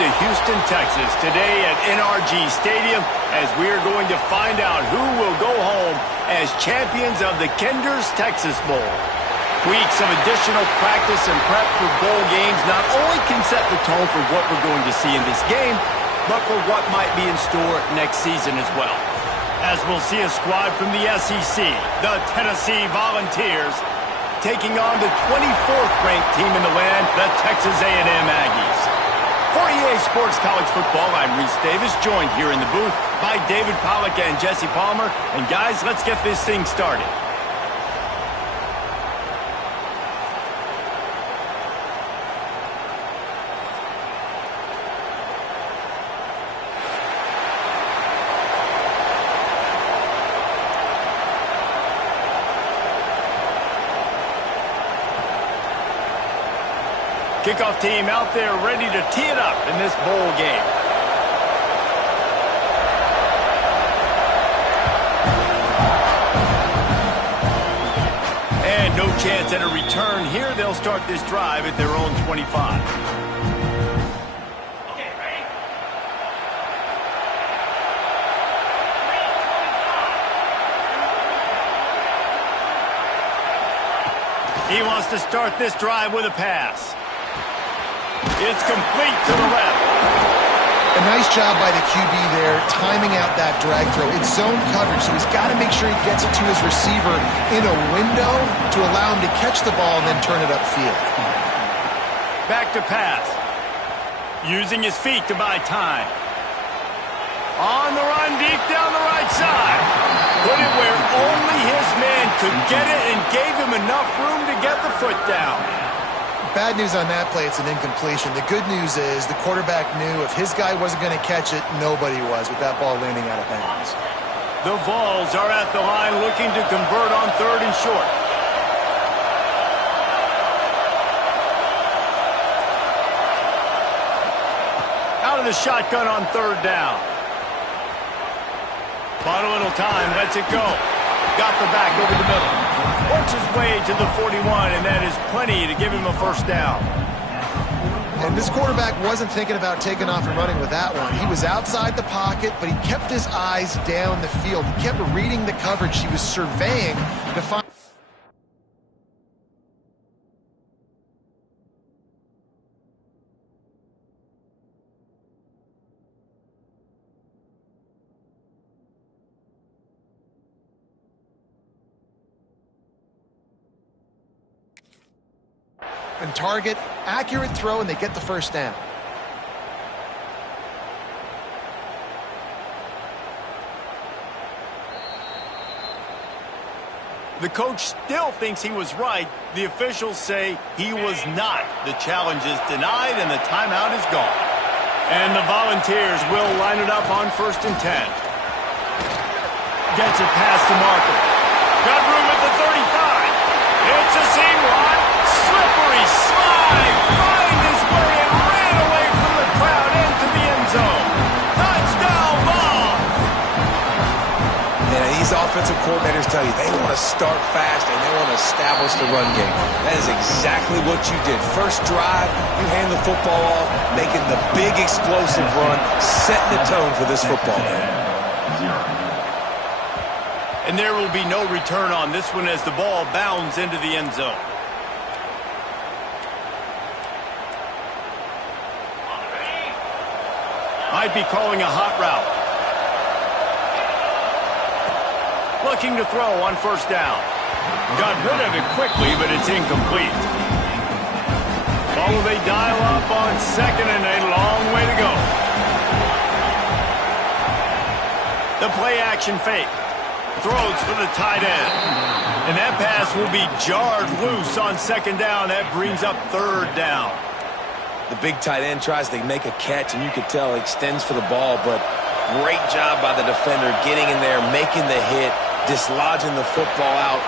to Houston, Texas, today at NRG Stadium, as we are going to find out who will go home as champions of the Kinder's Texas Bowl. Weeks of additional practice and prep for bowl games not only can set the tone for what we're going to see in this game, but for what might be in store next season as well. As we'll see a squad from the SEC, the Tennessee Volunteers, taking on the 24th ranked team in the land, the Texas A&M Aggies. For EA Sports College Football, I'm Reese Davis, joined here in the booth by David Pollack and Jesse Palmer. And guys, let's get this thing started. Kickoff team out there ready to tee it up in this bowl game. And no chance at a return here. They'll start this drive at their own 25. Okay, ready? He wants to start this drive with a pass. It's complete to the left. A nice job by the QB there, timing out that drag throw. It's zone coverage, so he's got to make sure he gets it to his receiver in a window to allow him to catch the ball and then turn it upfield. Back to pass. Using his feet to buy time. On the run deep down the right side. Put it where only his man could get it and gave him enough room to get the foot down. Bad news on that play, it's an incompletion. The good news is the quarterback knew if his guy wasn't going to catch it, nobody was with that ball landing out of bounds. The Vols are at the line looking to convert on 3rd and short. Out of the shotgun on 3rd down. Bought a little time, lets it go. Got the back over the middle. Works his way to the 41, and that is plenty to give him a first down. And this quarterback wasn't thinking about taking off and running with that one. He was outside the pocket, but he kept his eyes down the field. He kept reading the coverage. He was surveying to find... and target, accurate throw, and they get the first down. The coach still thinks he was right. The officials say he was not. The challenge is denied, and the timeout is gone. And the Volunteers will line it up on 1st and 10. Gets it past the marker. Got room at the 35. It's a seam run. Slippery slide, find his way and ran away from the crowd into the end zone. Touchdown ball. And these offensive coordinators tell you they want to start fast and they want to establish the run game. That is exactly what you did. First drive, you hand the football off, making the big explosive run, setting the tone for this football game. And there will be no return on this one as the ball bounds into the end zone. Might be calling a hot route. Looking to throw on 1st down. Got rid of it quickly, but it's incomplete. Ball they dial up on 2nd and a long way to go. The play action fake. Throws for the tight end. And that pass will be jarred loose on 2nd down. That brings up 3rd down. The big tight end tries to make a catch, and you could tell he extends for the ball, but great job by the defender getting in there, making the hit, dislodging the football out.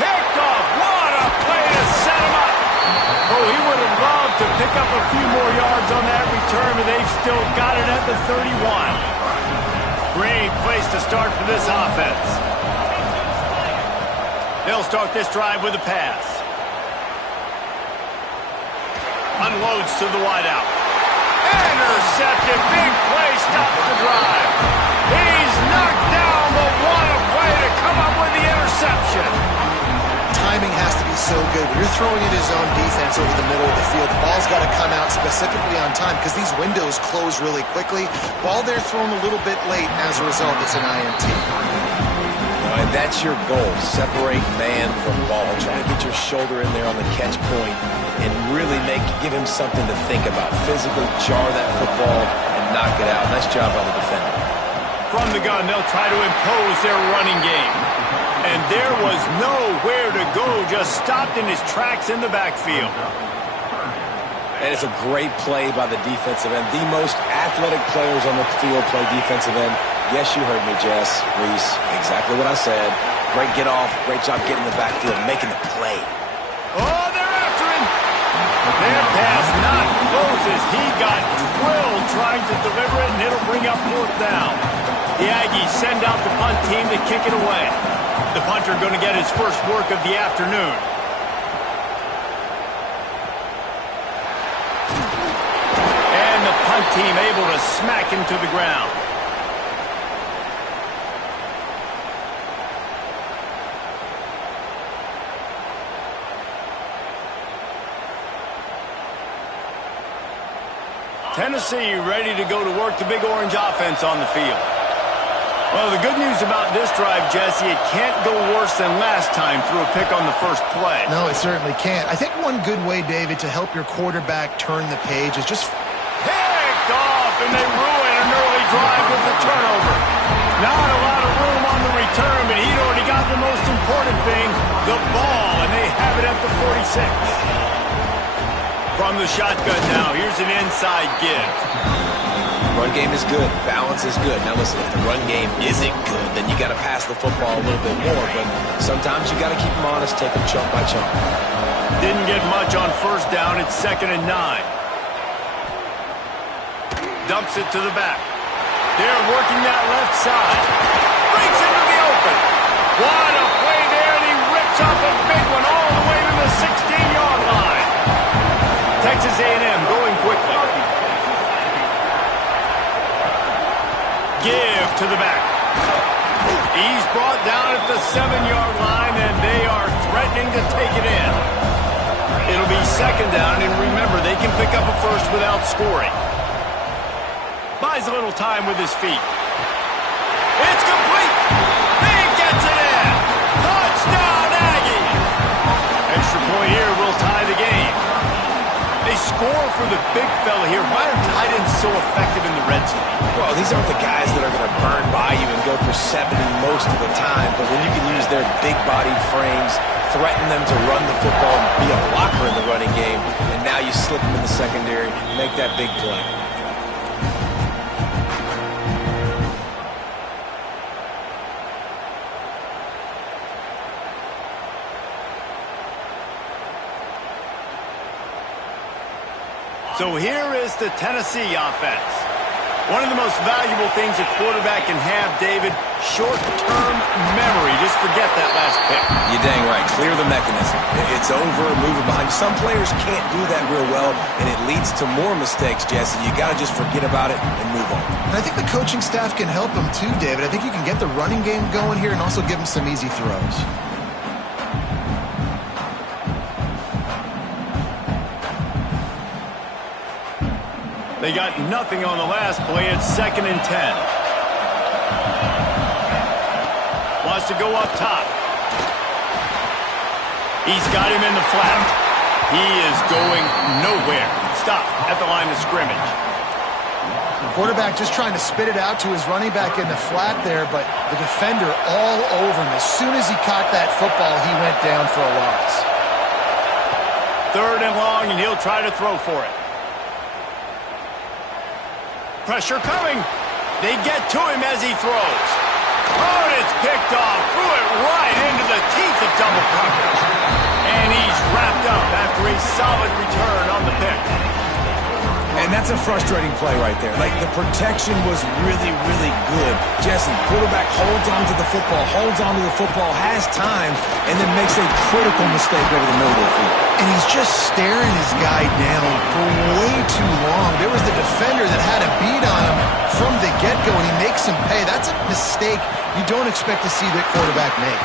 Picked off. What a play to set him up. Oh, he would have loved to pick up a few more yards on that return, but they've still got it at the 31. Great place to start for this offense. They'll start this drive with a pass. Unloads to the wideout. Intercepted. Big play stops the drive. He's knocked down, but what a play to come up with the interception. Timing has to be so good. When you're throwing at his own defense over the middle of the field, the ball's got to come out specifically on time because these windows close really quickly. Ball there thrown a little bit late. As a result, it's an INT. And that's your goal. Separate man from ball. Try to get your shoulder in there on the catch point and really give him something to think about. Physically jar that football and knock it out. Nice job by the defender. From the gun, they'll try to impose their running game. And there was nowhere to go, just stopped in his tracks in the backfield. And it's a great play by the defensive end. The most athletic players on the field play defensive end. Yes, you heard me, Jess, Reese. Exactly what I said. Great get off. Great job getting the backfield, making the play. Oh, they're after him. Their pass not close as he got drilled trying to deliver it, and it'll bring up fourth down. The Aggies send out the punt team to kick it away. The punter going to get his first work of the afternoon. And the punt team able to smack him to the ground. Tennessee ready to go to work the Big Orange offense on the field. Well, the good news about this drive, Jesse, it can't go worse than last time through a pick on the first play. No, it certainly can't. I think one good way, David, to help your quarterback turn the page is just picked off, and they ruin an early drive with the turnover. Not a lot of room on the return, but he'd already got the most important thing, the ball, and they have it at the 46. From the shotgun now, here's an inside give. Run game is good. Balance is good. Now listen, if the run game isn't good, then you got to pass the football a little bit more. But sometimes you got to keep them honest, take them chunk by chunk. Didn't get much on first down. It's 2nd and 9. Dumps it to the back. They're working that left side. Breaks into the open. What a play there, and he rips up a big one all the way to the 16-yard line. Texas A&M going quickly. Give to the back. He's brought down at the 7-yard line, and they are threatening to take it in. It'll be 2nd down, and remember, they can pick up a first without scoring. Buys a little time with his feet. It's complete. He gets it in. Touchdown, Aggie. Extra point here will tie the game. They score for the big fella here. Why are tight ends so effective in the red zone? Well, these aren't the guys that are going to burn by you and go for 70 most of the time. But when you can use their big-bodied frames, threaten them to run the football and be a blocker in the running game, and now you slip them in the secondary, make that big play. So here is the Tennessee offense. One of the most valuable things a quarterback can have, David, short-term memory. Just forget that last pick. You're dang right. Clear the mechanism. It's over, move it behind. Some players can't do that real well, and it leads to more mistakes, Jesse. You got to just forget about it and move on. And I think the coaching staff can help him too, David. I think you can get the running game going here and also give him some easy throws. They got nothing on the last play. It's 2nd and 10. Wants to go up top. He's got him in the flat. He is going nowhere. Stop at the line of scrimmage. The quarterback just trying to spit it out to his running back in the flat there, but the defender all over him. As soon as he caught that football, he went down for a loss. 3rd and long, and he'll try to throw for it. Pressure coming. They get to him as he throws. Oh, and it's picked off. Threw it right into the teeth of double coverage. And he's wrapped up after a solid return on the pick. And And that's a frustrating play right there. Like, the protection was really, really good. Jesse, quarterback holds on to the football, has time, and then makes a critical mistake over the middle of the field. And he's just staring his guy down for way too long. There was the defender that had a beat on him from the get-go, and he makes him pay. That's a mistake you don't expect to see the quarterback make.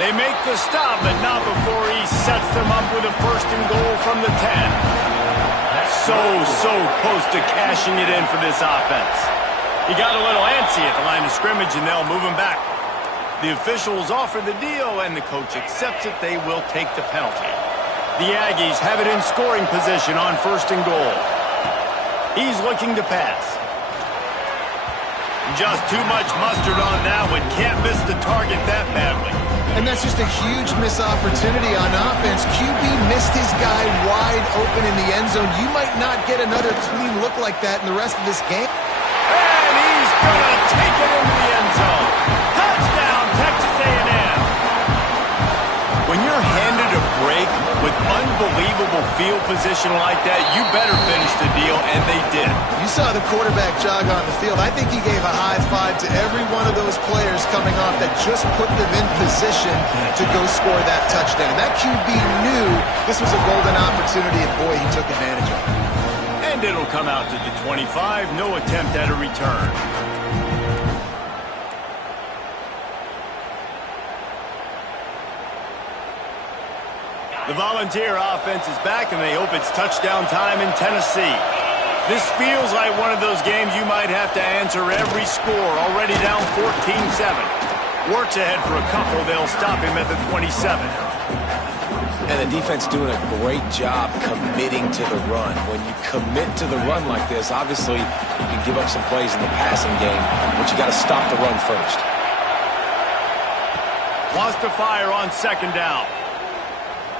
They make the stop, but not before he sets them up with a 1st and goal from the 10. So close to cashing it in for this offense. He got a little antsy at the line of scrimmage, and they'll move him back. The officials offer the deal, and the coach accepts it. They will take the penalty. The Aggies have it in scoring position on 1st and goal. He's looking to pass. Just too much mustard on that one. Can't miss the target that badly. And that's just a huge missed opportunity on offense. QB missed his guy wide open in the end zone. You might not get another clean look like that in the rest of this game. And he's going to take it into the end zone. Touchdown, Texas A&M. When you're handed a break with unbelievable field position like that, you better finish the deal, and they did. You saw the quarterback jog on the field. I think he gave a high five to every one of those players coming off that just put them in position to go score that touchdown. That QB knew this was a golden opportunity, and boy, he took advantage of it. And it'll come out to the 25. No attempt at a return. The Volunteer offense is back, and they hope it's touchdown time in Tennessee. This feels like one of those games you might have to answer every score. Already down 14-7. Works ahead for a couple. They'll stop him at the 27. And the defense doing a great job committing to the run. When you commit to the run like this, obviously you can give up some plays in the passing game, but you got to stop the run first. Wants to fire on 2nd down.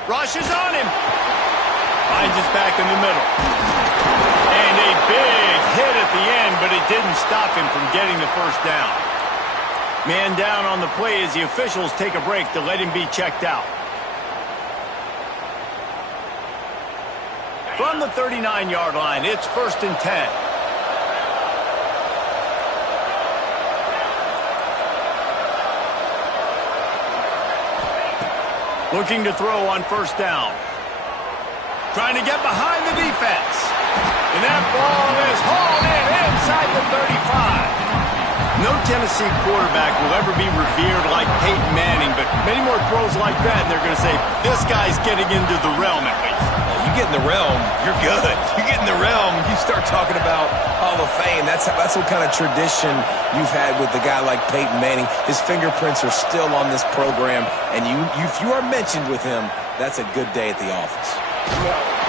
Rushes on him. Finds his back in the middle. And a big hit at the end, but it didn't stop him from getting the 1st down. Man down on the play as the officials take a break to let him be checked out. From the 39-yard line, it's 1st and 10. Looking to throw on 1st down. Trying to get behind the defense. And that ball is hauled in inside the 35. No Tennessee quarterback will ever be revered like Peyton Manning, but many more throws like that, and they're going to say, this guy's getting into the realm at least. You get in the realm, you're good. You get in the realm, you start talking about Hall of Fame. That's what kind of tradition you've had with a guy like Peyton Manning. His fingerprints are still on this program, and if you are mentioned with him, that's a good day at the office.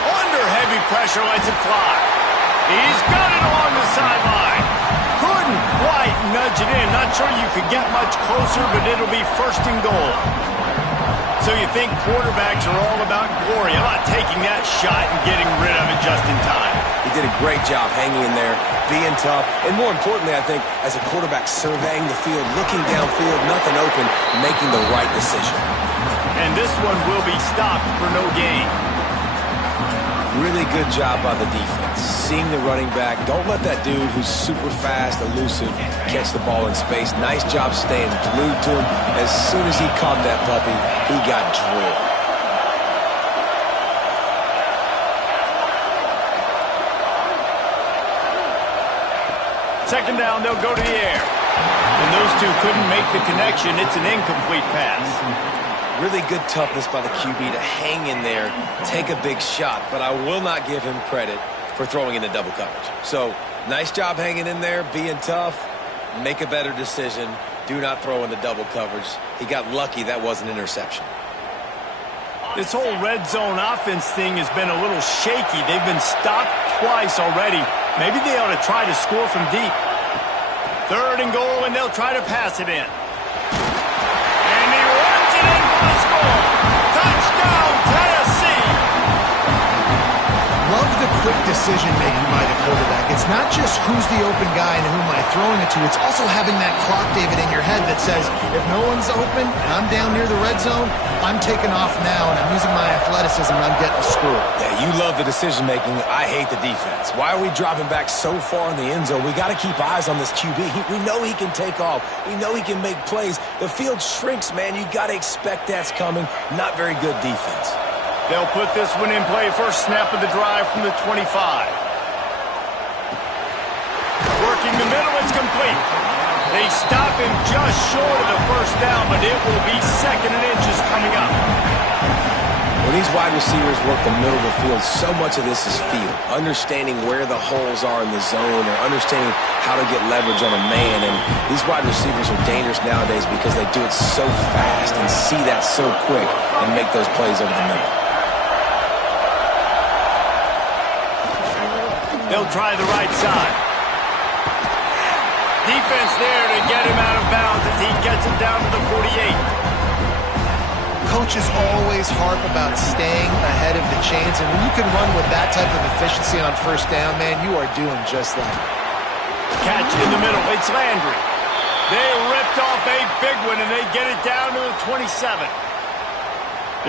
Under heavy pressure, lets it fly. He's got it along the sideline. Couldn't quite nudge it in. Not sure you could get much closer, but it'll be 1st and goal. So you think quarterbacks are all about glory, about taking that shot and getting rid of it just in time. He did a great job hanging in there, being tough, and more importantly, I think, as a quarterback surveying the field, looking downfield, nothing open, making the right decision. And this one will be stopped for no gain. Really good job by the defense. Seeing the running back. Don't let that dude who's super fast, elusive, catch the ball in space. Nice job staying glued to him. As soon as he caught that puppy, he got drilled. 2nd down, they'll go to the air. And those two couldn't make the connection. It's an incomplete pass. Really good toughness by the QB to hang in there, take a big shot, but I will not give him credit for throwing into double coverage. So, nice job hanging in there, being tough, make a better decision, do not throw into double coverage. He got lucky that was an interception. This whole red zone offense thing has been a little shaky. They've been stopped twice already. Maybe they ought to try to score from deep. 3rd and goal, and they'll try to pass it in. Touchdown, Tennessee! Love the quick decision-making by the quarterback. It's it's not just who's the open guy and who am I throwing it to. It's also having that clock, David, in your head that says, if no one's open, I'm down near the red zone, I'm taking off now, and I'm using my athleticism, and I'm getting a score. Yeah, you love the decision-making. I hate the defense. Why are we dropping back so far in the end zone? We got to keep eyes on this QB. We know he can take off. We know he can make plays. The field shrinks, man. You got to expect that's coming. Not very good defense. They'll put this one in play. First snap of the drive from the 25. Working the middle, it's complete. They stop him just short of the first down, but it will be 2nd and inches coming up. When these wide receivers work the middle of the field, so much of this is feel. Understanding where the holes are in the zone or understanding how to get leverage on a man. And these wide receivers are dangerous nowadays because they do it so fast and see that so quick and make those plays over the middle. They'll try the right side. Defense there to get him out of bounds as he gets it down to the 48. Coaches always harp about staying ahead of the chains, and when you can run with that type of efficiency on first down, man, you are doing just that. Catch in the middle. It's Landry. They ripped off a big one, and they get it down to the 27.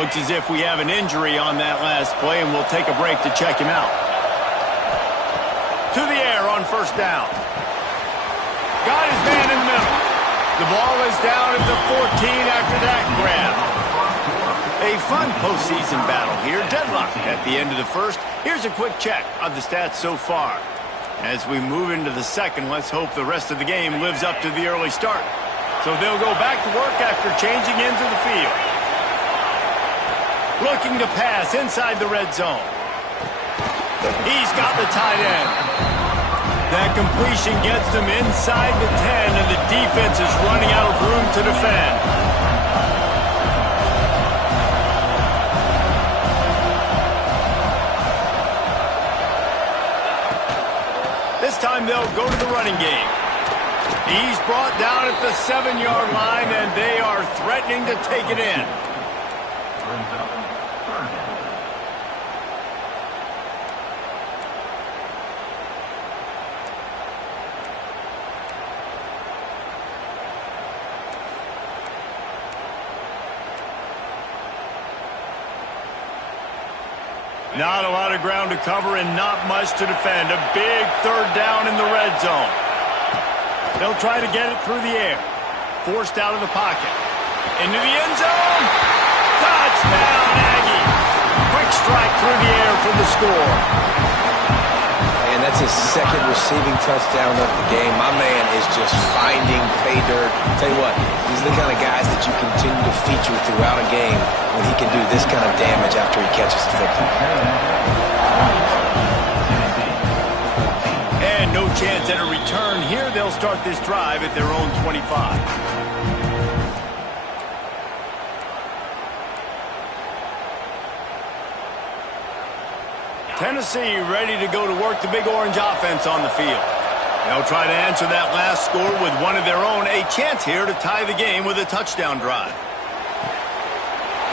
Looks as if we have an injury on that last play, and we'll take a break to check him out. To the air on first down. Got his man in the middle. The ball is down at the 14 after that grab. A fun postseason battle here. Deadlock at the end of the first. Here's a quick check of the stats so far. As we move into the second, let's hope the rest of the game lives up to the early start. So they'll go back to work after changing into the field. Looking to pass inside the red zone. He's got the tight end. That completion gets them inside the 10, and the defense is running out of room to defend. This time they'll go to the running game. He's brought down at the 7-yard line, and they are threatening to take it in. Not a lot of ground to cover and not much to defend. A big 3rd down in the red zone. They'll try to get it through the air. Forced out of the pocket. Into the end zone. Touchdown, Aggie. Quick strike through the air for the score. And that's his 2nd receiving touchdown of the game. My man is just finding pay dirt. Tell you what, these are the kind of guys that you continue to feature throughout a game when he can do this kind of damage after he catches the football. And no chance at a return here. They'll start this drive at their own 25. Tennessee ready to go to work the Big Orange offense on the field. They'll try to answer that last score with one of their own. A chance here to tie the game with a touchdown drive.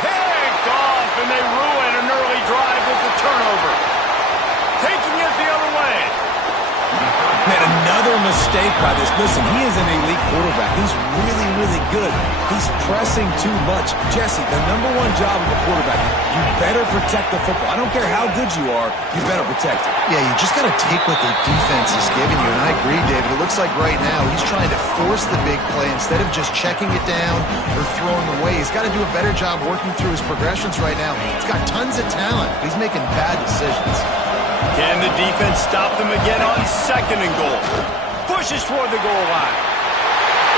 Picked off, and they ruin an early drive with the turnover. Taking it the other way. Man, another mistake by this. Listen, he is an elite quarterback. He's really, really good. He's pressing too much. Jesse, the #1 job of a quarterback, you better protect the football. I don't care how good you are, you better protect it. Yeah, you just got to take what the defense is giving you, and I agree, David. It looks like right now he's trying to force the big play instead of just checking it down or throwing away. He's got to do a better job working through his progressions right now. He's got tons of talent, but he's making bad decisions. Can the defense stop them again on 2nd and goal? Pushes toward the goal line.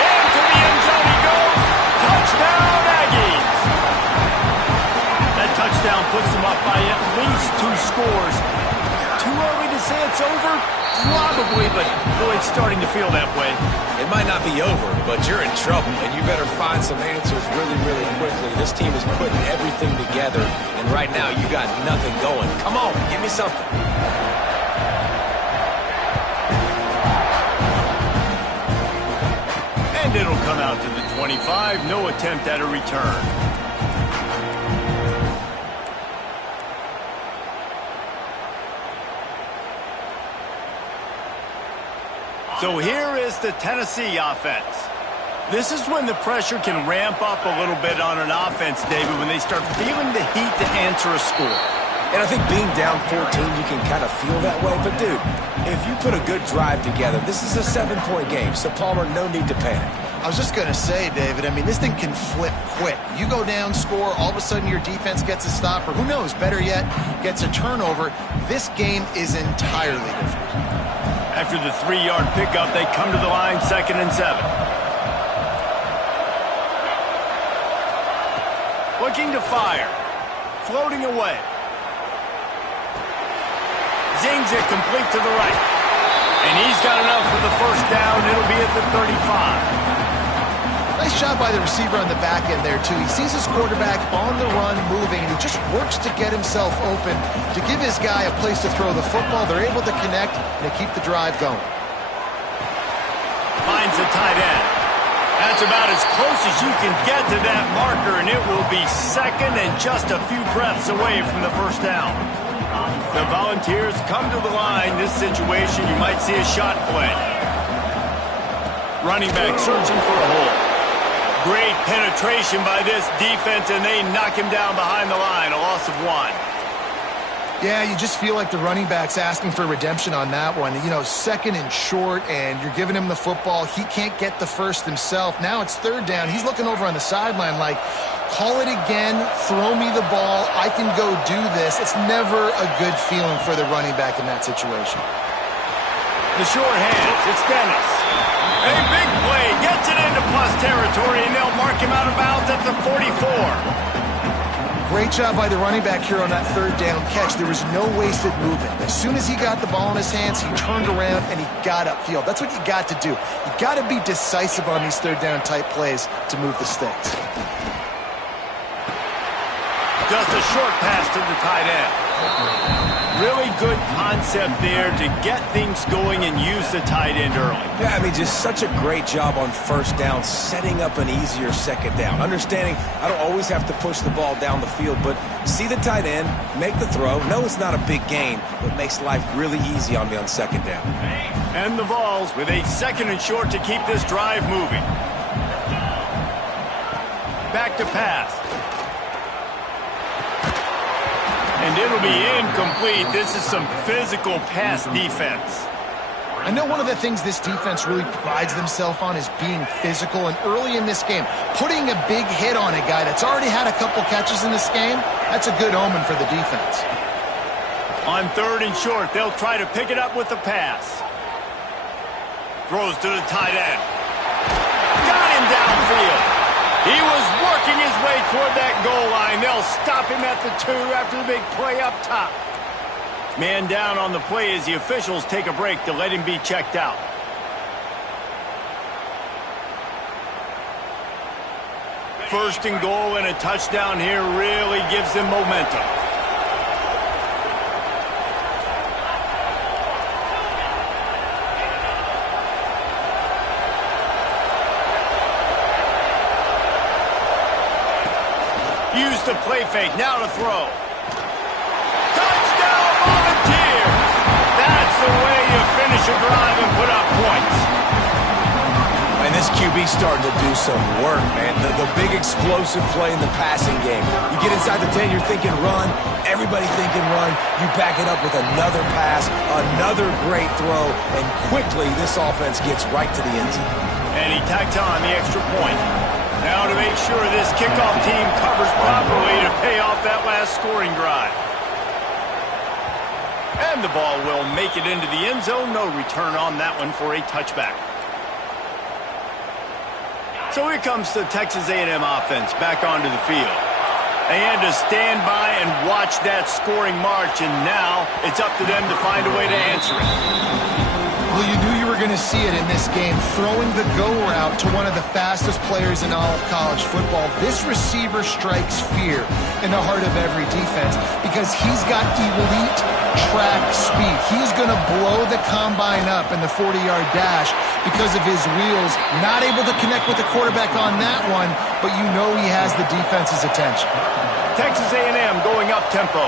Into the end zone he goes. Touchdown, Aggies. That touchdown puts them up by at least 2 scores. Too early to say it's over? Probably, but boy, it's starting to feel that way. It might not be over, but you're in trouble, and you better find some answers really, really quickly. This team is putting everything together, and right now you got nothing going. Come on, give me something. And it'll come out to the 25. No attempt at a return. So here is the Tennessee offense. This is when the pressure can ramp up a little bit on an offense, David, when they start feeling the heat to answer a score. And I think being down 14, you can kind of feel that way. But, dude, if you put a good drive together, this is a 7-point game. So, Palmer, no need to panic. I was just going to say, David, I mean, this thing can flip quick. You go down, score, all of a sudden your defense gets a stop, or who knows, better yet, gets a turnover. This game is entirely different. After the 3-yard pickup, they come to the line, 2nd and 7. Looking to fire. Floating away. Zings it complete to the right. And he's got enough for the first down. It'll be at the 35. Nice job by the receiver on the back end there, too. He sees his quarterback on the run moving, and he just works to get himself open to give his guy a place to throw the football. They're able to connect, and they keep the drive going. Finds the tight end. That's about as close as you can get to that marker, and it will be 2nd and just a few breaths away from the first down. The Volunteers come to the line. This situation, you might see a shot play. Running back searching for a hole. Great penetration by this defense, and they knock him down behind the line. A loss of 1. Yeah, you just feel like the running back's asking for redemption on that one. You know, 2nd and short, and you're giving him the football. He can't get the first himself. Now it's 3rd down. He's looking over on the sideline like, call it again, throw me the ball, I can go do this. It's never a good feeling for the running back in that situation. The short hands, it's Dennis. A big play, gets it into plus territory, and they'll mark him out of bounds at the 44. Great job by the running back here on that 3rd down catch. There was no wasted movement. As soon as he got the ball in his hands, he turned around and he got upfield. That's what you got to do. You got to be decisive on these 3rd down type plays to move the sticks. Just a short pass to the tight end. Really good concept there to get things going and use the tight end early. Yeah, I mean, just such a great job on 1st down, setting up an easier 2nd down. Understanding I don't always have to push the ball down the field, but see the tight end, make the throw. No, it's not a big gain, but makes life really easy on me on 2nd down. And the Vols with a 2nd and short to keep this drive moving. Back to pass. And it'll be incomplete. This is some physical pass defense. I know one of the things this defense really prides themselves on is being physical, and early in this game, putting a big hit on a guy that's already had a couple catches in this game, that's a good omen for the defense. On 3rd and short, they'll try to pick it up with the pass. Throws to the tight end. Got him downfield. He was working his way toward that goal line. They'll stop him at the 2 after the big play up top. Man down on the play as the officials take a break to let him be checked out. First and goal and a touchdown here really gives them momentum. Use the play fake, now to throw. Touchdown, Volunteers! That's the way you finish a drive and put up points. And this QB's starting to do some work, man. The big explosive play in the passing game. You get inside the 10, you're thinking run. Everybody thinking run. You back it up with another pass, another great throw, and quickly this offense gets right to the end zone. And he tacks on the extra point. Now to make sure this kickoff team covers properly to pay off that last scoring drive. And the ball will make it into the end zone. No return on that one for a touchback. So here comes the Texas A&M offense back onto the field. They had to stand by and watch that scoring march, and now it's up to them to find a way to answer it. Well, you knew you were going to see it in this game, throwing the go route to one of the fastest players in all of college football. This receiver strikes fear in the heart of every defense because he's got elite track speed. He's going to blow the combine up in the 40-yard dash because of his wheels. Not able to connect with the quarterback on that one, but you know he has the defense's attention. Texas A&M going up tempo.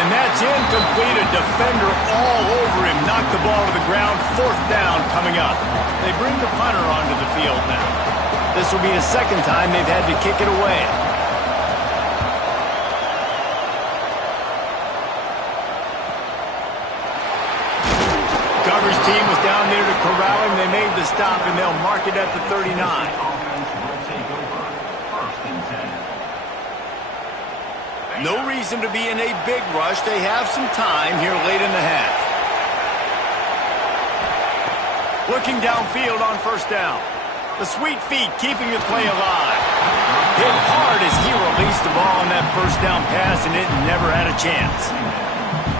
And And that's incomplete. A defender all over him. Knocked the ball to the ground. 4th down coming up. They bring the punter onto the field now. This will be the 2nd time they've had to kick it away. Coverage team was down there to corral him. They made the stop, and they'll mark it at the 39. No reason to be in a big rush. They have some time here late in the half. Looking downfield on 1st down. The sweet feet keeping the play alive. Hit hard as he released the ball on that 1st down pass, and it never had a chance.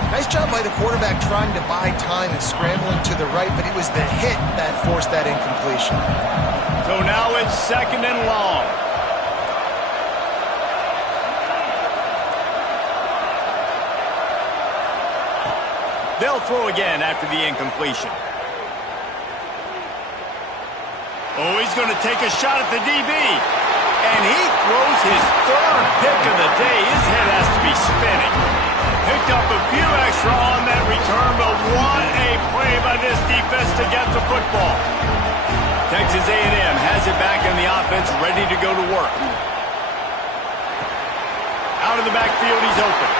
Nice job by the quarterback trying to buy time and scrambling to the right, but it was the hit that forced that incompletion. So now it's 2nd and long. They'll throw again after the incompletion. Oh, he's going to take a shot at the DB. And he throws his 3rd pick of the day. His head has to be spinning. Picked up a few extra on that return, but what a play by this defense to get the football. Texas A&M has it back in the offense, ready to go to work. Out of the backfield, he's open.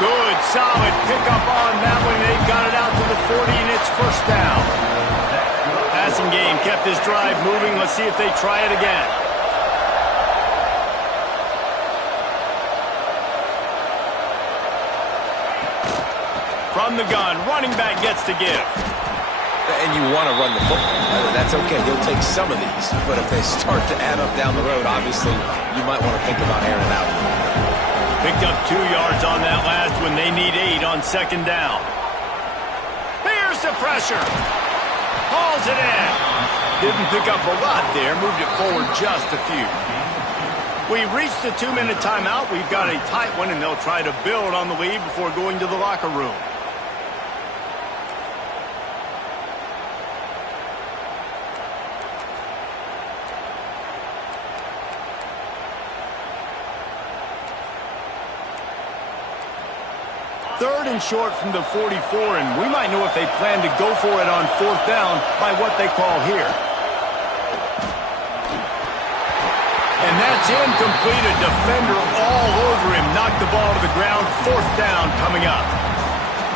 Good, solid pickup on that one. They've got it out to the 40, and it's 1st down. Passing game kept this drive moving. Let's see if they try it again. From the gun, running back gets to give. And you want to run the football. That's okay. You'll take some of these. But if they start to add up down the road, obviously, you might want to think about airing it out. Picked up 2 yards on that last one. They need 8 on 2nd down. Here's the pressure. Hauls it in. Didn't pick up a lot there. Moved it forward just a few. We've reached the 2-minute timeout. We've got a tight one, and they'll try to build on the lead before going to the locker room. Third and short from the 44, and we might know if they plan to go for it on 4th down by what they call here. And that's incomplete. A defender all over him. Knocked the ball to the ground. 4th down coming up.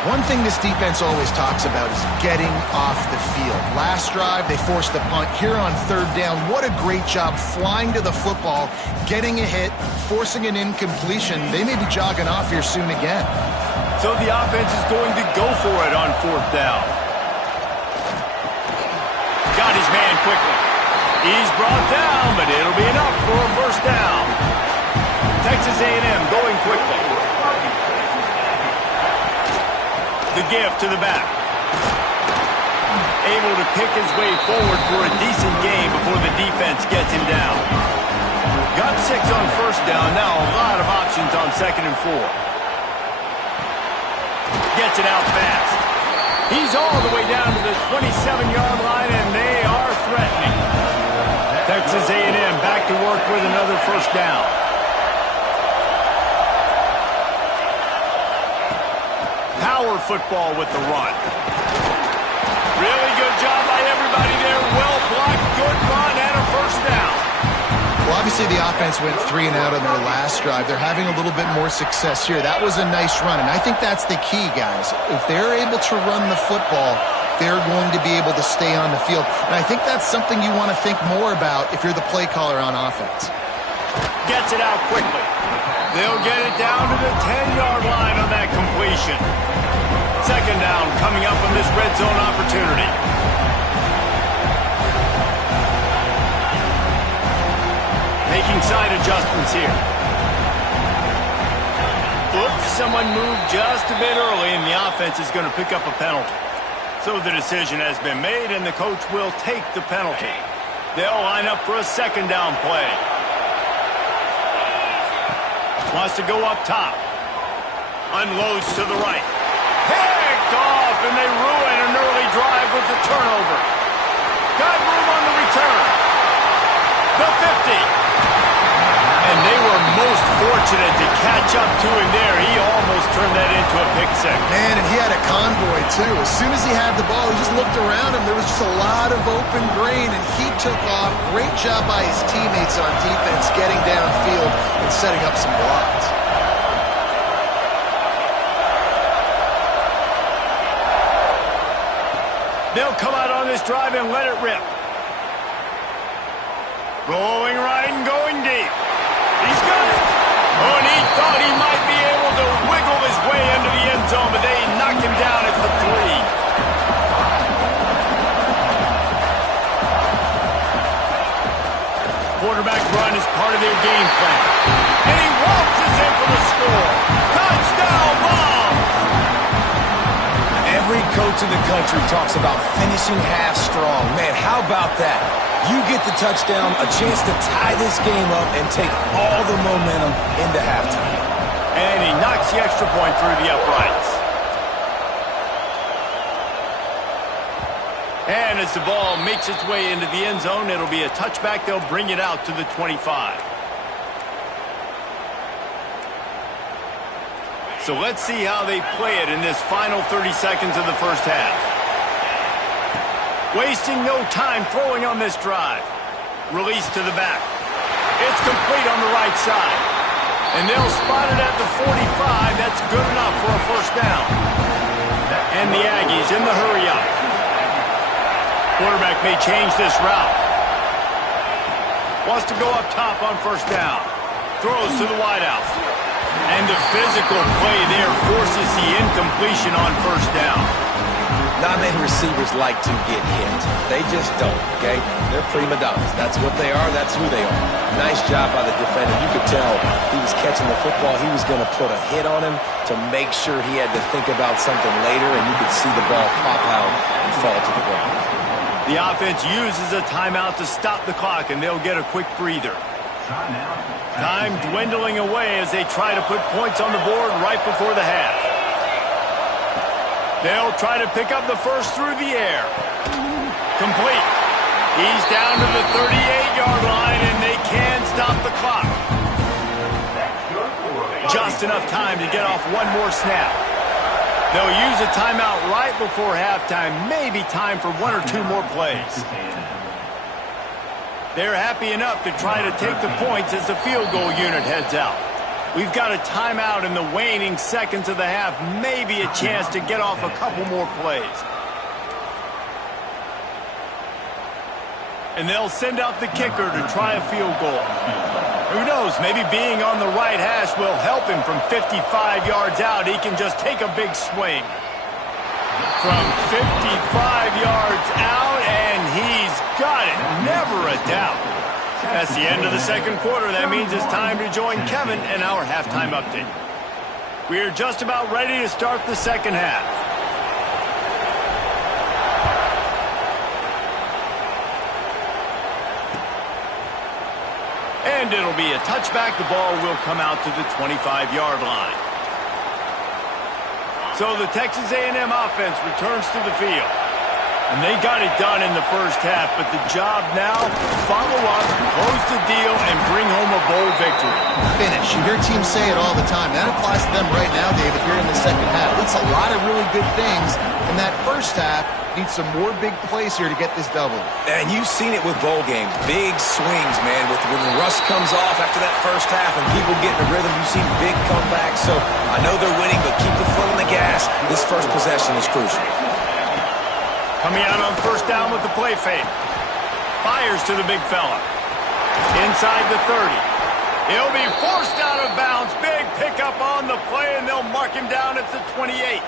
One thing this defense always talks about is getting off the field. Last drive, they forced the punt. Here on 3rd down, what a great job flying to the football, getting a hit, forcing an incompletion. They may be jogging off here soon again. So the offense is going to go for it on 4th down. Got his man quickly. He's brought down, but it'll be enough for a 1st down. Texas A&M going quickly. The give to the back. Able to pick his way forward for a decent game before the defense gets him down. Got 6 on 1st down. Now a lot of options on 2nd and 4. Gets it out fast. He's all the way down to the 27-yard line, and they are threatening. Texas A&M back to work with another 1st down. Power football with the run. Really good job by everybody there. Well blocked, good run, and a 1st down. Well, obviously the offense went 3 and out on their last drive. They're having a little bit more success here. That was a nice run, and I think that's the key, guys. If they're able to run the football, they're going to be able to stay on the field. And I think that's something you want to think more about if you're the play caller on offense. Gets it out quickly. They'll get it down to the 10-yard line on that completion. 2nd down coming up on this red zone opportunity. Making side adjustments here. Oops, someone moved just a bit early, and the offense is going to pick up a penalty. So the decision has been made, and the coach will take the penalty. They'll line up for a 2nd down play. Wants to go up top. Unloads to the right. Picked off, and they ruin an early drive with the turnover. Got room on the return. The 50. And they were most fortunate Fortunate to catch up to him there. He almost turned that into a pick six. Man, and he had a convoy, too. As soon as he had the ball, he just looked around him. There was just a lot of open green, and he took off. Great job by his teammates on defense, getting downfield and setting up some blocks. They'll come out on this drive and let it rip. Rolling right and going deep. He's got it. Oh, and he thought he might be able to wiggle his way into the end zone, but they knocked him down at the 3. Quarterback run is part of their game plan. And he waltzes in for the score. Touchdown ball! Every coach in the country talks about finishing half strong. Man, how about that? You get the touchdown, a chance to tie this game up and take all the momentum into halftime. And he knocks the extra point through the uprights. And as the ball makes its way into the end zone, it'll be a touchback. They'll bring it out to the 25. So let's see how they play it in this final 30 seconds of the first half. Wasting no time throwing on this drive. Release to the back. It's complete on the right side. And they'll spot it at the 45. That's good enough for a first down. And the Aggies in the hurry-up. Quarterback may change this route. Wants to go up top on first down. Throws to the wideout. And the physical play there forces the incompletion on first down. Not many receivers like to get hit. They just don't, okay? They're prima donnas. That's what they are. That's who they are. Nice job by the defender. You could tell he was catching the football. He was going to put a hit on him to make sure he had to think about something later, and you could see the ball pop out and fall to the ground. The offense uses a timeout to stop the clock, and they'll get a quick breather. Time dwindling away as they try to put points on the board right before the half. They'll try to pick up the first through the air. Complete. He's down to the 38-yard line, and they can stop the clock. Just enough time to get off one more snap. They'll use a timeout right before halftime. Maybe time for one or two more plays. They're happy enough to try to take the points as the field goal unit heads out. We've got a timeout in the waning seconds of the half. Maybe a chance to get off a couple more plays. And they'll send out the kicker to try a field goal. Who knows, maybe being on the right hash will help him from 55 yards out. He can just take a big swing. From 55 yards out, and he's got it. Never a doubt. That's the end of the second quarter. That means it's time to join Kevin in our halftime update. We're just about ready to start the second half. And it'll be a touchback. The ball will come out to the 25-yard line. So the Texas A&M offense returns to the field. And they got it done in the first half, but the job now, follow up, close the deal, and bring home a bowl victory. Finish. You hear teams say it all the time. That applies to them right now, David, here in the second half. It's a lot of really good things. In that first half, need some more big plays here to get this double. And you've seen it with bowl games. Big swings, man. When the rust comes off after that first half and people get in the rhythm, you've seen big comebacks. So I know they're winning, but keep the foot on the gas. This first possession is crucial. Coming out on first down with the play fake. Fires to the big fella. Inside the 30. He'll be forced out of bounds. Big pickup on the play, and they'll mark him down at the 28.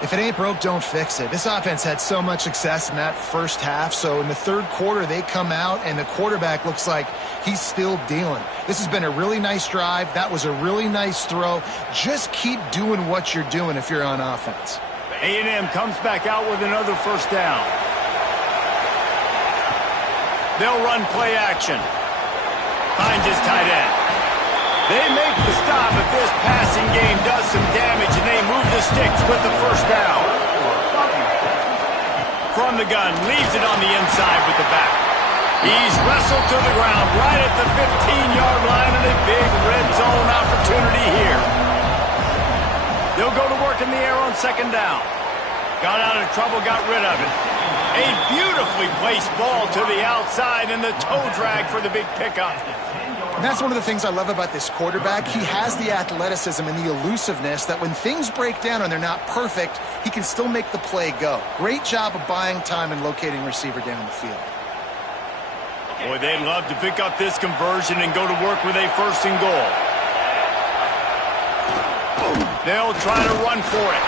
If it ain't broke, don't fix it. This offense had so much success in that first half, so in the third quarter, they come out, and the quarterback looks like he's still dealing. This has been a really nice drive. That was a really nice throw. Just keep doing what you're doing if you're on offense. A&M comes back out with another first down. They'll run play action. Finds his tight end. They make the stop, but this passing game does some damage, and they move the sticks with the first down. From the gun, leaves it on the inside with the back. He's wrestled to the ground right at the 15-yard line, and a big red They'll go to work in the air on second down. Got out of trouble, got rid of it. A beautifully placed ball to the outside and the toe drag for the big pickup. And that's one of the things I love about this quarterback. He has the athleticism and the elusiveness that when things break down and they're not perfect, he can still make the play go. Great job of buying time and locating receiver down the field. Boy, they'd love to pick up this conversion and go to work with a first and goal. They'll try to run for it.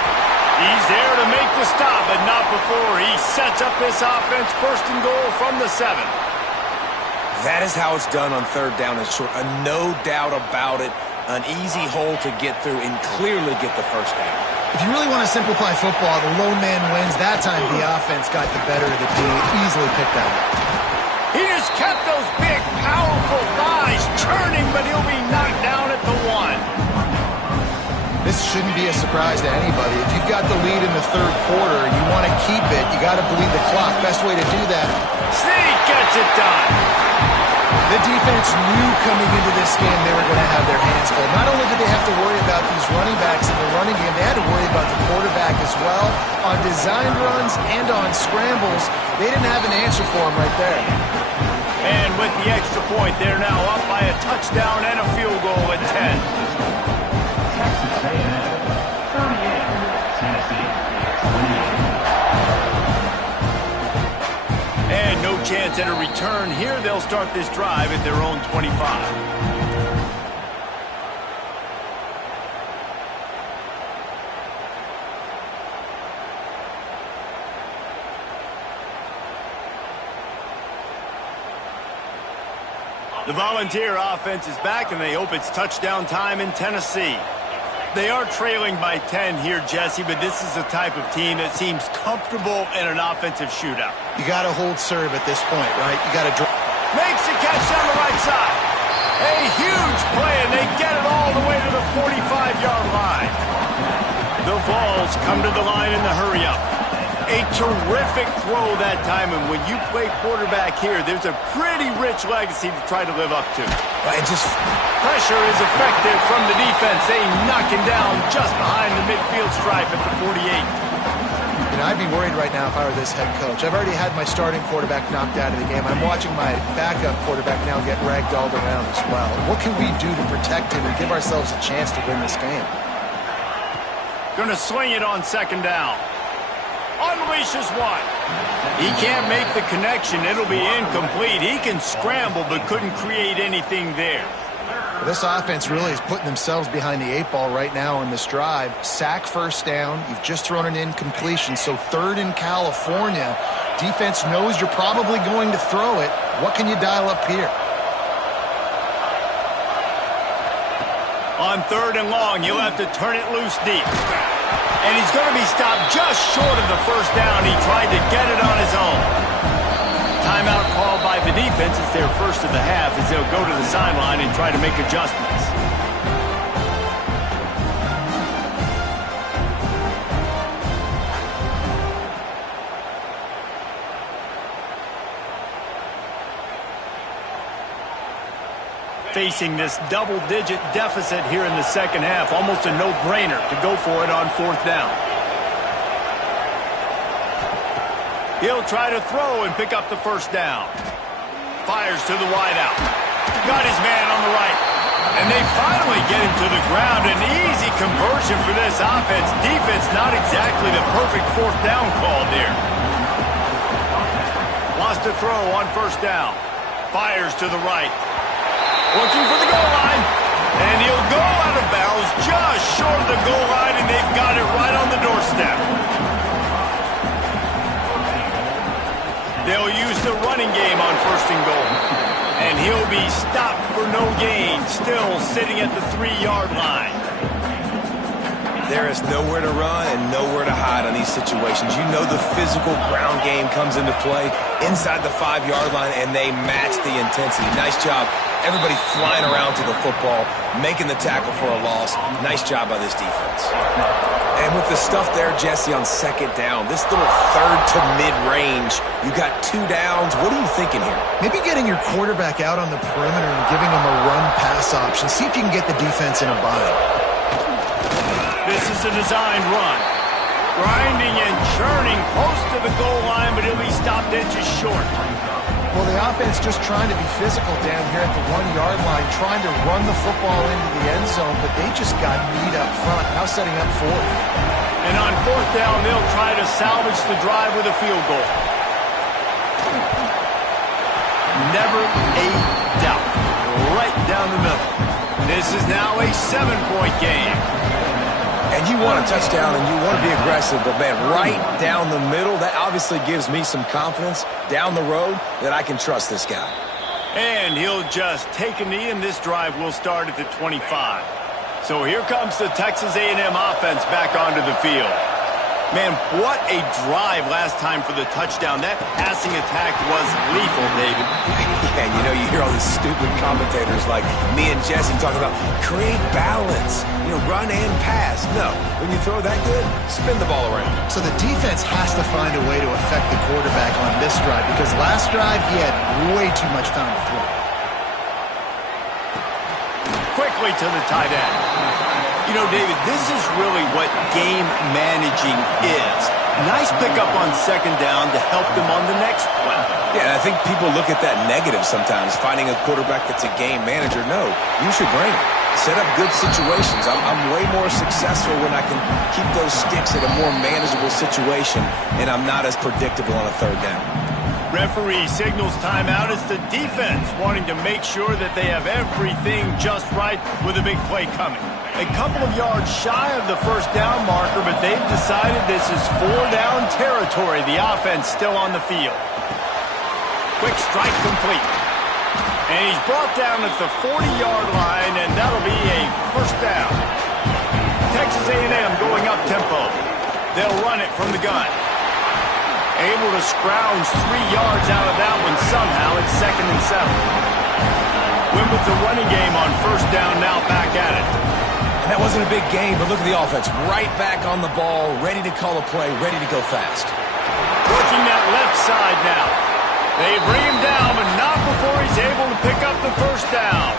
He's there to make the stop, but not before he sets up this offense first and goal from the 7. That is how it's done on third down and short. No doubt about it. An easy hole to get through and clearly get the first down. If you really want to simplify football, the lone man wins. That time the offense got the better of the team. Easily picked that up. He just kept those big, powerful thighs churning, but he'll be knocked down at the 1. This shouldn't be a surprise to anybody. If you've got the lead in the third quarter and you want to keep it, you got to bleed the clock. Best way to do that. Sneak gets it done. The defense knew coming into this game they were going to have their hands full. Not only did they have to worry about these running backs in the running game, they had to worry about the quarterback as well. On designed runs and on scrambles, they didn't have an answer for him right there. And with the extra point, they're now up by a touchdown and a field goal at 10. And no chance at a return here. They'll start this drive at their own 25. The Volunteer offense is back, and they hope it's touchdown time in Tennessee. They are trailing by 10 here, Jesse, but this is the type of team that seems comfortable in an offensive shootout. You got to hold serve at this point, right? You got to makes the catch down the right side. A huge play, and they get it all the way to the 45-yard line. The Vols come to the line in the hurry-up. A terrific throw that time, and when you play quarterback here, there's a pretty rich legacy to try to live up to. Pressure is effective from the defense. They knock him down just behind the midfield stripe at the 48. You know, I'd be worried right now if I were this head coach. I've already had my starting quarterback knocked out of the game. I'm watching my backup quarterback now get ragdolled around as well. What can we do to protect him and give ourselves a chance to win this game? Gonna swing it on second down. Unleashes one. He can't make the connection. It'll be incomplete. He can scramble, but couldn't create anything there. Well, this offense really is putting themselves behind the 8 ball right now on this drive. Sack first down. You've just thrown an incompletion, so third in California. Defense knows you're probably going to throw it. What can you dial up here? On third and long, you'll have to turn it loose deep. And he's going to be stopped just short of the first down. He tried to get it on his own. Timeout called by the defense. It's their first of the half as they'll go to the sideline and try to make adjustments. Facing this double-digit deficit here in the second half. Almost a no-brainer to go for it on fourth down. He'll try to throw and pick up the first down. Fires to the wideout. Got his man on the right. And they finally get him to the ground. An easy conversion for this offense. Defense not exactly the perfect fourth down call there. Wants to throw on first down. Fires to the right. Looking for the goal line. And he'll go out of bounds just short of the goal line, and they've got it right on the doorstep. They'll use the running game on first and goal. And he'll be stopped for no gain, still sitting at the 3-yard line. There is nowhere to run and nowhere to hide on these situations. You know the physical ground game comes into play inside the 5-yard line, and they match the intensity. Nice job. Everybody flying around to the football, making the tackle for a loss. Nice job by this defense. And with the stuff there, Jesse, on second down, this little third to mid-range, you got 2 downs. What are you thinking here? Maybe getting your quarterback out on the perimeter and giving him a run-pass option. See if you can get the defense in a bind. This is a designed run. Grinding and churning close to the goal line, but he'll be stopped inches short. Well, the offense just trying to be physical down here at the 1-yard line, trying to run the football into the end zone, but they just got beat up front. Now setting up fourth. And on fourth down, they'll try to salvage the drive with a field goal. Never a doubt. Right down the middle. This is now a 7-point game. And you want a touchdown and you want to be aggressive, but man, right down the middle, that obviously gives me some confidence down the road that I can trust this guy. And he'll just take a knee, and this drive will start at the 25. So here comes the Texas A&M offense back onto the field. Man, what a drive last time for the touchdown. That passing attack was lethal, David. Yeah, and you know, you hear all these stupid commentators like me and Jesse talking about create balance, run and pass. No, when you throw that good, spin the ball around. So the defense has to find a way to affect the quarterback on this drive, because last drive he had way too much time to throw. Quickly to the tight end. David, this is really what game managing is. Nice pickup on second down to help them on the next play. Yeah, and I think people look at that negative sometimes, finding a quarterback that's a game manager. No, use your brain. Set up good situations. I'm way more successful when I can keep those sticks at a more manageable situation, and I'm not as predictable on a third down. Referee signals timeout. It's the defense wanting to make sure that they have everything just right with a big play coming. A couple of yards shy of the first down marker, but they've decided this is 4-down territory. The offense still on the field. Quick strike complete. And he's brought down at the 40-yard line, and that'll be a first down. Texas A&M going up tempo. They'll run it from the gun. Able to scrounge 3 yards out of that one somehow. It's 2nd and 7. Win with the running game on first down, now back at it. That wasn't a big game, but look at the offense. Right back on the ball, ready to call a play, ready to go fast. Working that left side now. They bring him down, but not before he's able to pick up the first down.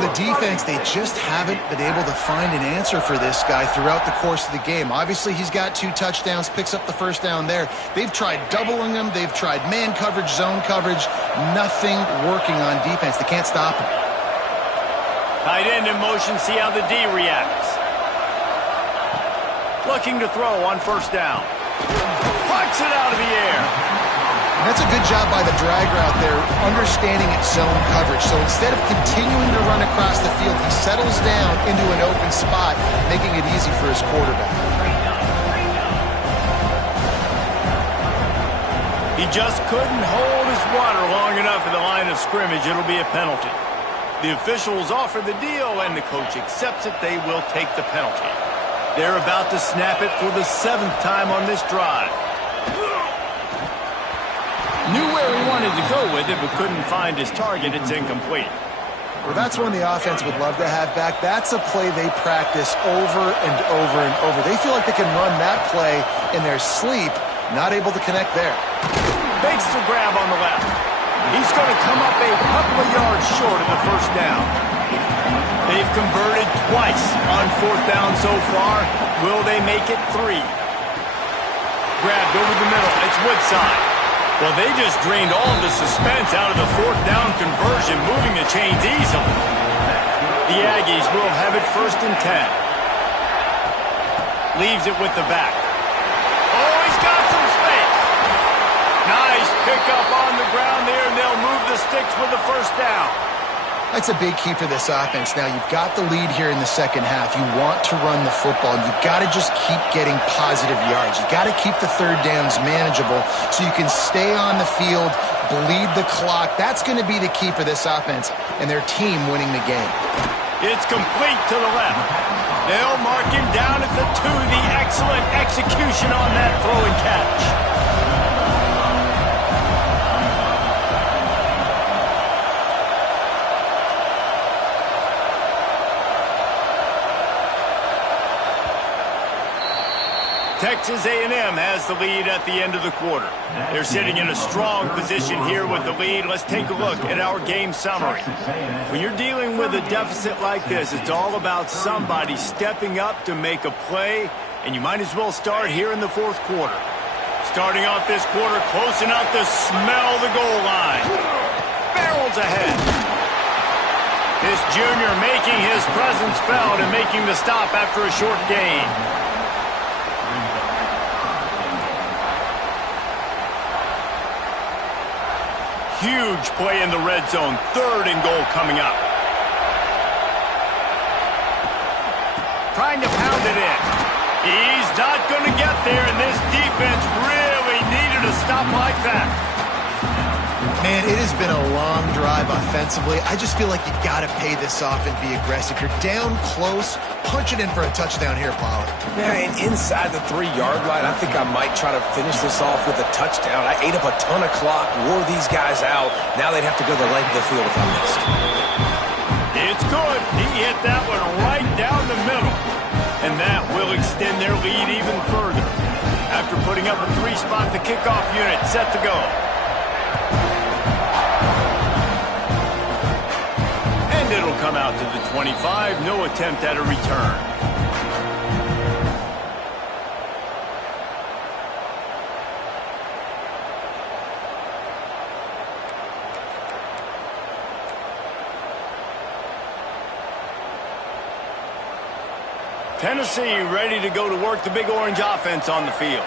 The defense, they just haven't been able to find an answer for this guy throughout the course of the game. Obviously, he's got 2 touchdowns, picks up the first down there. They've tried doubling him. They've tried man coverage, zone coverage. Nothing working on defense. They can't stop him. Tight end in motion, see how the D reacts. Looking to throw on first down. Plucks it out of the air. And that's a good job by the drag route there, understanding its zone coverage. So instead of continuing to run across the field, he settles down into an open spot, making it easy for his quarterback. He just couldn't hold his water long enough at the line of scrimmage. It'll be a penalty. The officials offer the deal, and the coach accepts it. They will take the penalty. They're about to snap it for the 7th time on this drive. Knew where he wanted to go with it, but couldn't find his target. It's incomplete. Well, that's one the offense would love to have back. That's a play they practice over and over and over. They feel like they can run that play in their sleep, not able to connect there. Makes the grab on the left. He's going to come up a couple of yards short of the first down. They've converted twice on fourth down so far. Will they make it 3? Grabbed over the middle. It's Woodside. Well, they just drained all of the suspense out of the fourth down conversion, moving the chains easily. The Aggies will have it 1st and 10. Leaves it with the back. Oh, he's got some space. Nice pickup on the ground there, and they'll move the sticks with the first down. That's a big key for this offense. Now, you've got the lead here in the second half. You want to run the football. You've got to just keep getting positive yards. You've got to keep the third downs manageable so you can stay on the field, bleed the clock. That's going to be the key for this offense and their team winning the game. It's complete to the left. They'll mark him down at the 2. The excellent execution on that throw and catch. Texas A&M has the lead at the end of the quarter. They're sitting in a strong position here with the lead. Let's take a look at our game summary. When you're dealing with a deficit like this, it's all about somebody stepping up to make a play, and you might as well start here in the fourth quarter. Starting off this quarter close enough to smell the goal line. Barrels ahead. This junior making his presence felt and making the stop after a short gain. Huge play in the red zone. 3rd and goal coming up. Trying to pound it in. He's not going to get there, and this defense really needed a stop like that. Man, it has been a long drive offensively. I just feel like you got to pay this off and be aggressive. You're down close. Punch it in for a touchdown here, Pollard. Yeah, and inside the 3-yard line, I think I might try to finish this off with a touchdown. I ate up a ton of clock, wore these guys out. Now they'd have to go the length of the field if I missed. It's good. He hit that one right down the middle. And that will extend their lead even further. After putting up a 3-spot, the kickoff unit set to go. And it'll come out to the 25. No attempt at a return. Tennessee ready to go to work the Big Orange offense on the field.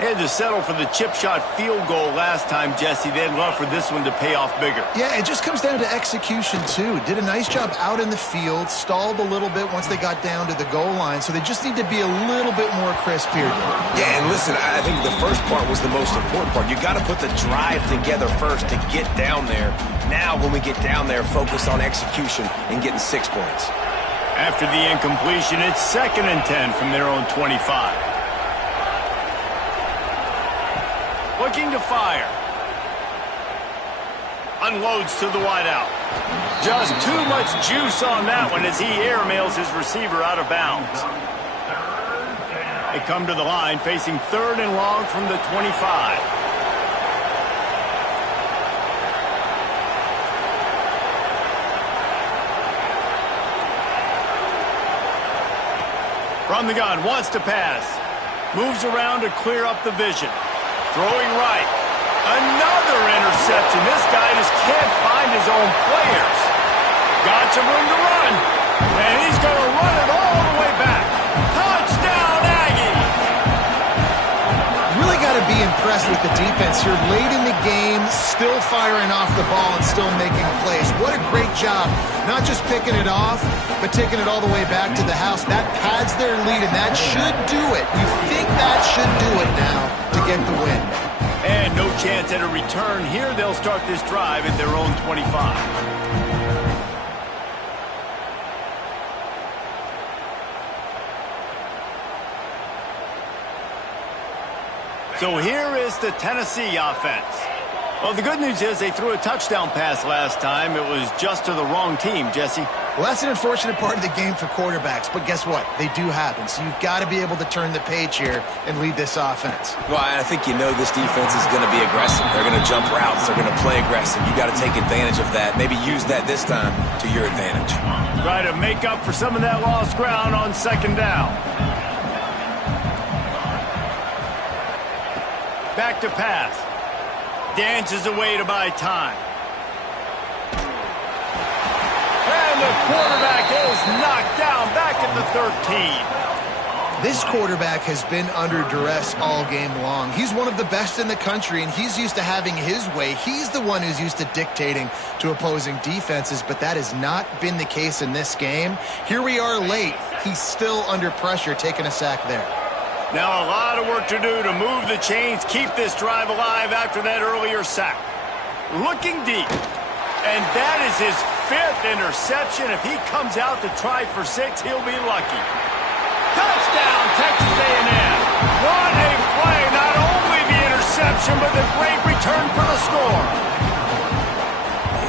They had to settle for the chip shot field goal last time, Jesse. They'd love for this one to pay off bigger. Yeah, it just comes down to execution, too. Did a nice job out in the field, stalled a little bit once they got down to the goal line, so they just need to be a little bit more crisp here. Yeah, and listen, I think the first part was the most important part. You got to put the drive together first to get down there. Now, when we get down there, focus on execution and getting 6 points. After the incompletion, it's 2nd and 10 from their own 25. Looking to fire. Unloads to the wideout. Just too much juice on that one as he airmails his receiver out of bounds. They come to the line facing 3rd and long from the 25. From the gun, wants to pass. Moves around to clear up the vision. Throwing right. Another interception. This guy just can't find his own players. Got some room to run. And he's going to run it all the way back. Touchdown, Aggie! Really got to be impressed with the defense here. Late in the game, still firing off the ball and still making plays. What a great job. Not just picking it off, but taking it all the way back to the house. That pads their lead, and that should do it. You think that should do it now to get the win. And no chance at a return here. They'll start this drive at their own 25. So here is the Tennessee offense. Well, the good news is they threw a touchdown pass last time. It was just to the wrong team, Jesse. Well, that's an unfortunate part of the game for quarterbacks, but guess what? They do happen, so you've got to be able to turn the page here and lead this offense. Well, I think you know this defense is going to be aggressive. They're going to jump routes. They're going to play aggressive. You got to take advantage of that. Maybe use that this time to your advantage. Try to make up for some of that lost ground on 2nd down. Back to pass. Dances away to buy time. And the quarterback is knocked down back at the 13. This quarterback has been under duress all game long. He's one of the best in the country, and he's used to having his way. He's the one who's used to dictating to opposing defenses, but that has not been the case in this game. Here we are late. He's still under pressure, taking a sack there. Now a lot of work to do to move the chains, keep this drive alive after that earlier sack. Looking deep. And that is his 5th interception. If he comes out to try for 6, he'll be lucky. Touchdown, Texas A&M. What a play. Not only the interception, but the great return for the score.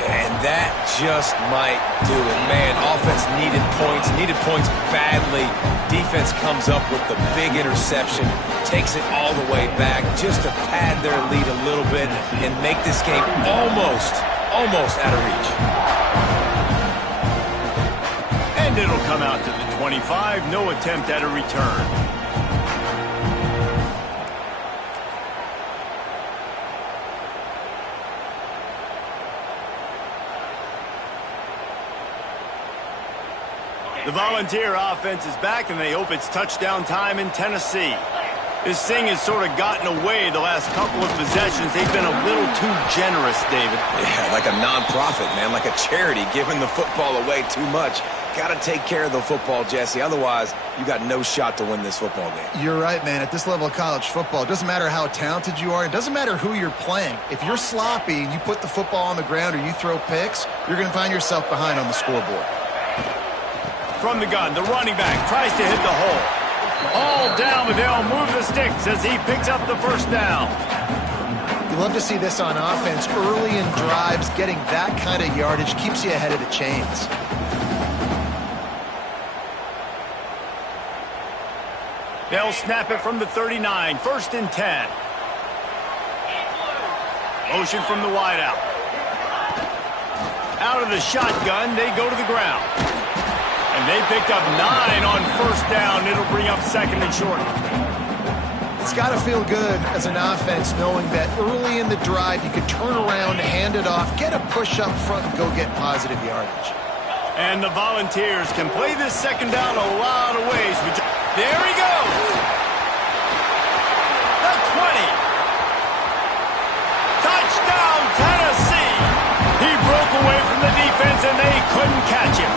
Yeah, and that just might do it. Man, offense needed points badly. Defense comes up with the big interception, takes it all the way back just to pad their lead a little bit and make this game almost out of reach. And it'll come out to the 25, no attempt at a return. The Volunteer offense is back, and they hope it's touchdown time in Tennessee. This thing has sort of gotten away the last couple of possessions. They've been a little too generous, David. Yeah, like a nonprofit, man, like a charity, giving the football away too much. Got to take care of the football, Jesse. Otherwise, you got no shot to win this football game. You're right, man. At this level of college football, it doesn't matter how talented you are. It doesn't matter who you're playing. If you're sloppy and you put the football on the ground or you throw picks, you're going to find yourself behind on the scoreboard. From the gun, the running back tries to hit the hole. All down, but they'll move the sticks as he picks up the first down. You love to see this on offense. Early in drives, getting that kind of yardage keeps you ahead of the chains. They'll snap it from the 39, 1st and 10. Motion from the wideout. Out of the shotgun, they go to the ground. And they picked up 9 on 1st down. It'll bring up 2nd and short. It's got to feel good as an offense knowing that early in the drive you can turn around, hand it off, get a push up front, and go get positive yardage. And the Volunteers can play this 2nd down a lot of ways. There he goes. The 20. Touchdown, Tennessee. He broke away from the defense, and they couldn't catch him.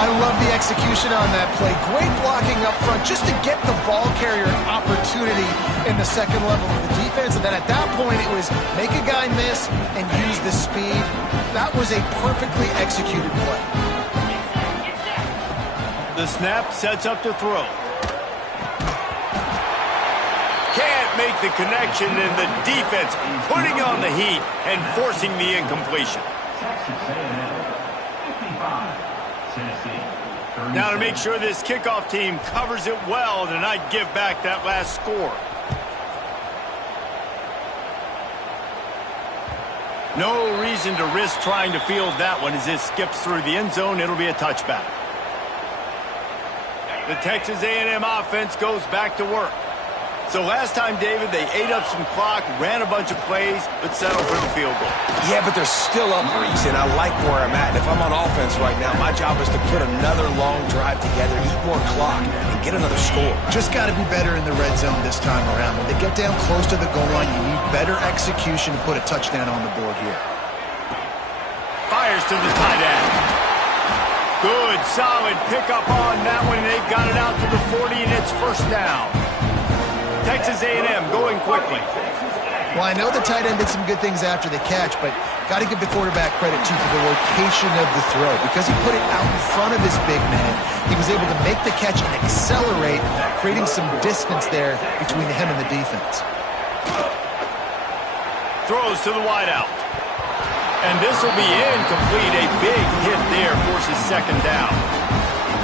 I love the execution on that play. Great blocking up front just to get the ball carrier an opportunity in the 2nd level of the defense. And then at that point, it was make a guy miss and use the speed. That was a perfectly executed play. The snap sets up to throw. Can't make the connection, and the defense putting on the heat and forcing the incompletion. Now to make sure this kickoff team covers it well to not give back that last score. No reason to risk trying to field that one as it skips through the end zone. It'll be a touchback. The Texas A&M offense goes back to work. So last time, David, they ate up some clock, ran a bunch of plays, but settled for the field goal. Yeah, but they're still up, Reese, and I like where I'm at. If I'm on offense right now, my job is to put another long drive together, eat more clock, and get another score. Just got to be better in the red zone this time around. When they get down close to the goal line, you need better execution to put a touchdown on the board here. Fires to the tight end. Good, solid pickup on that one. They've got it out to the 40, and it's 1st down. Texas A&M going quickly. Well, I know the tight end did some good things after the catch, but got to give the quarterback credit, too, for the location of the throw. Because he put it out in front of his big man, he was able to make the catch and accelerate, creating some distance there between him and the defense. Throws to the wideout. And this will be incomplete. A big hit there forces 2nd down.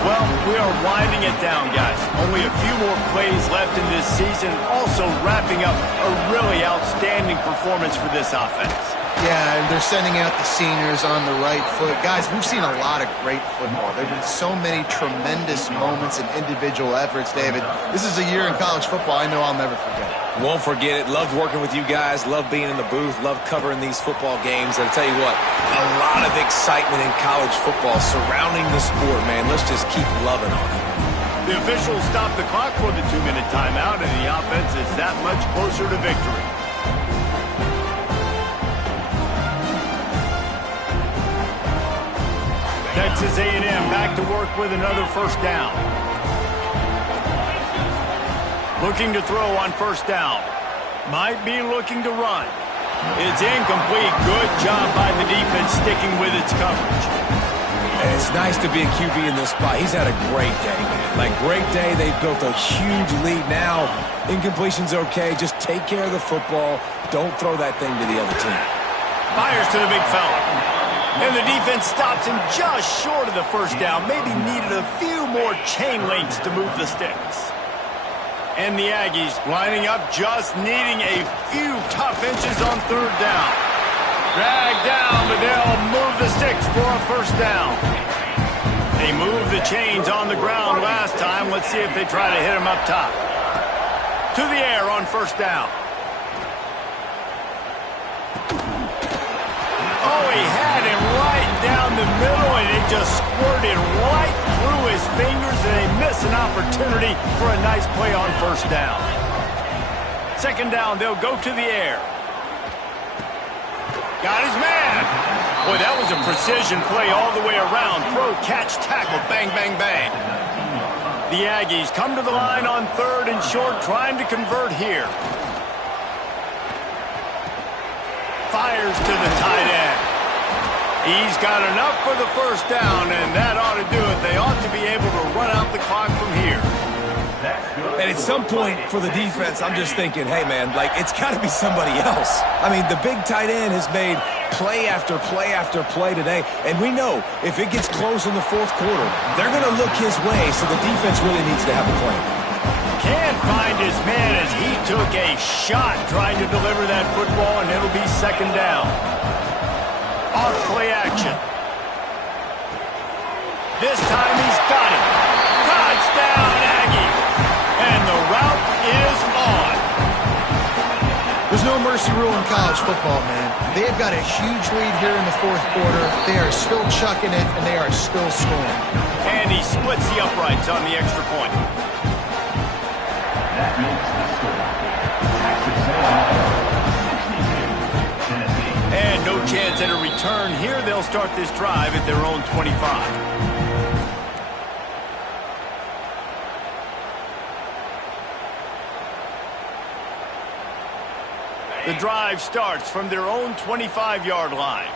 Well, we are winding it down, guys. Only a few more plays left in this season. Also wrapping up a really outstanding performance for this offense. Yeah, and they're sending out the seniors on the right foot. Guys, we've seen a lot of great football. There have been so many tremendous moments and individual efforts, David. This is a year in college football I know I'll never forget. Won't forget it. Loved working with you guys. Loved being in the booth. Loved covering these football games. And I'll tell you what, a lot of excitement in college football surrounding the sport, man. Let's just keep loving on it. The officials stop the clock for the 2-minute timeout, and the offense is that much closer to victory. Texas A&M back to work with another 1st down. Looking to throw on 1st down. Might be looking to run. It's incomplete. Good job by the defense sticking with its coverage. And it's nice to be a QB in this spot. He's had a great day, man. Like, great day. They've built a huge lead now. Incompletion's okay. Just take care of the football. Don't throw that thing to the other team. Fires to the big fella. And the defense stops him just short of the first down. Maybe needed a few more chain links to move the sticks. And the Aggies lining up, just needing a few tough inches on third down. Drag down, but they'll move the sticks for a first down. They moved the chains on the ground last time. Let's see if they try to hit him up top. To the air on first down. Oh, he had him right down the middle, and it just squirted right through his fingers, and they miss an opportunity for a nice play on first down. Second down, they'll go to the air. Got his man. Boy, that was a precision play all the way around. Throw, catch, tackle, bang, bang, bang. The Aggies come to the line on third and short, trying to convert here. Fires to the tight end. He's got enough for the first down, and that ought to do it. They ought to be able to run out the clock from here. And at some point for the defense, I'm just thinking, hey, man, like, it's got to be somebody else. I mean, the big tight end has made play after play after play today, and we know if it gets close in the fourth quarter, they're going to look his way, so the defense really needs to have a plan. Can't find his man as he took a shot trying to deliver that football, and it'll be second down. Off play action. This time he's got it. Touchdown, Aggie. And the route is on. There's no mercy rule in college football, man. They have got a huge lead here in the fourth quarter. They are still chucking it, and they are still scoring. And he splits the uprights on the extra point. And no chance at a return here. They'll start this drive at their own 25. The drive starts from their own 25-yard line.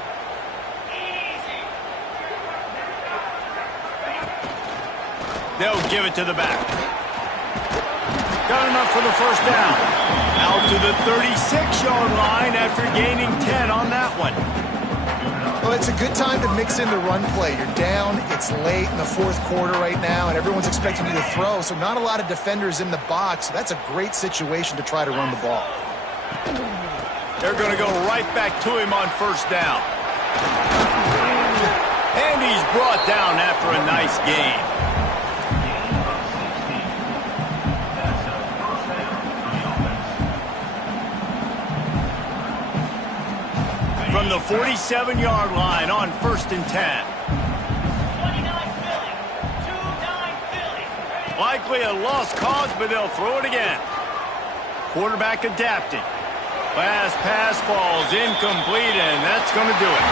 They'll give it to the back. Got enough for the first down. Out to the 36-yard line after gaining 10 on that one. Well, it's a good time to mix in the run play. You're down, it's late in the fourth quarter right now, and everyone's expecting you to throw, so not a lot of defenders in the box. So that's a great situation to try to run the ball. They're going to go right back to him on first down. And he's brought down after a nice gain. From the 47-yard line on first and 10. Likely a lost cause, but they'll throw it again. Quarterback adapting. Last pass falls incomplete, and that's going to do it.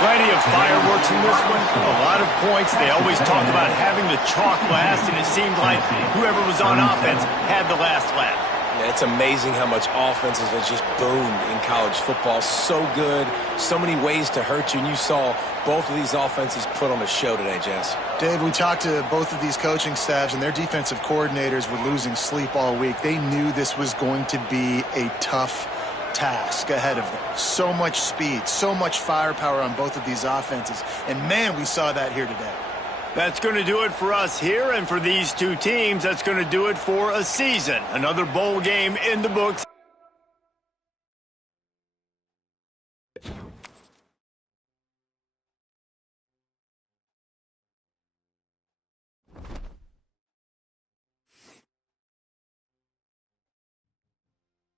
Plenty of fireworks in this one. A lot of points. They always talk about having the chalk last, and it seemed like whoever was on offense had the last laugh. Yeah, it's amazing how much offenses have just boomed in college football. So good, so many ways to hurt you, and you saw both of these offenses put on a show today, Jess. Dave, we talked to both of these coaching staffs, and their defensive coordinators were losing sleep all week. They knew this was going to be a tough task ahead of them. So much speed, so much firepower on both of these offenses, and man, we saw that here today. That's going to do it for us here, and for these two teams, that's going to do it for a season. Another bowl game in the books.